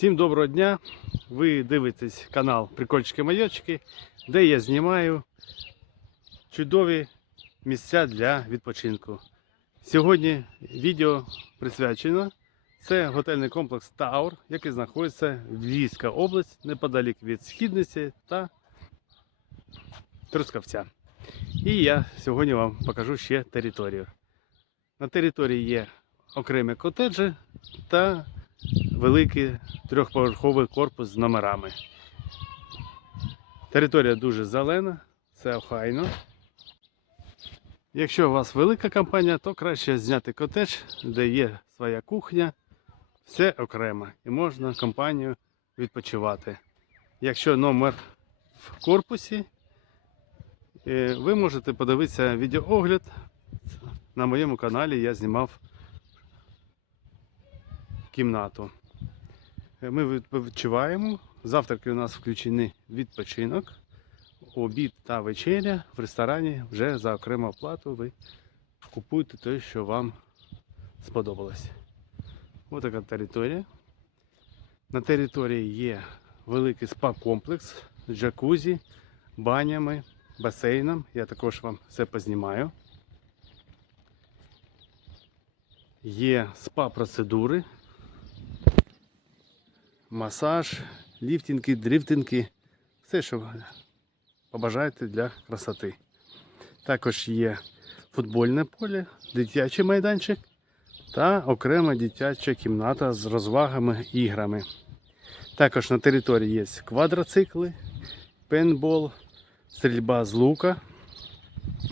Всім доброго дня! Ви дивитесь канал Прикольчики Майочки, де я знімаю чудові місця для відпочинку. Сьогодні відео присвячено це готельний комплекс Таур, який знаходиться в Львівська область неподалік від Східниці та Трускавця. І я сьогодні вам покажу ще територію. На території є окремі котеджі та великий трьохповерховий корпус з номерами. Територія дуже зелена, все охайно. Якщо у вас велика компанія, то краще зняти котедж, де є своя кухня, все окремо і можна компанію відпочивати. Якщо номер в корпусі, е, ви можете подивитися відеоогляд. На моєму каналі я знімав кімнату. Е, Ми відпочиваємо. Завтраки у нас включені відпочинок, обід та вечеря в ресторані вже за окрему оплату ви купуєте те, що вам сподобалось. Ось така територія. На території є великий спа-комплекс з джакузі, банями, басейном. Я також вам все познімаю. Є спа-процедури, масаж, ліфтинги, дрифтинги, все, що побажаєте для красоти. Також є футбольне поле, дитячий майданчик та окрема дитяча кімната з розвагами іграми. Також на території є квадроцикли, пейнтбол, стрільба з лука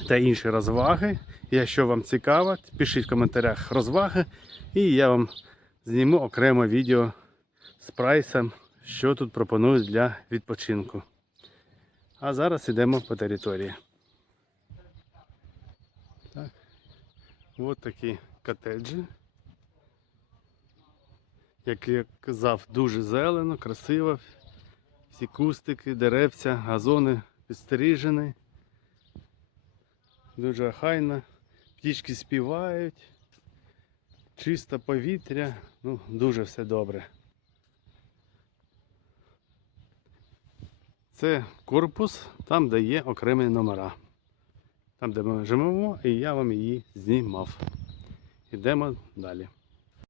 та інші розваги. Якщо вам цікаво, пишіть в коментарях розваги, і я вам зніму окремо відео з прайсом, що тут пропонують для відпочинку. А зараз йдемо по території. Так. Ось такі котеджі. Як я казав, дуже зелено, красиво. Всі кустики, деревця, газони підстрижені. Дуже охайно. Птічки співають. Чисте повітря. Ну, дуже все добре. Це корпус, там, де є окремі номера. Там, де ми живемо, і я вам її знімав. Ідемо далі.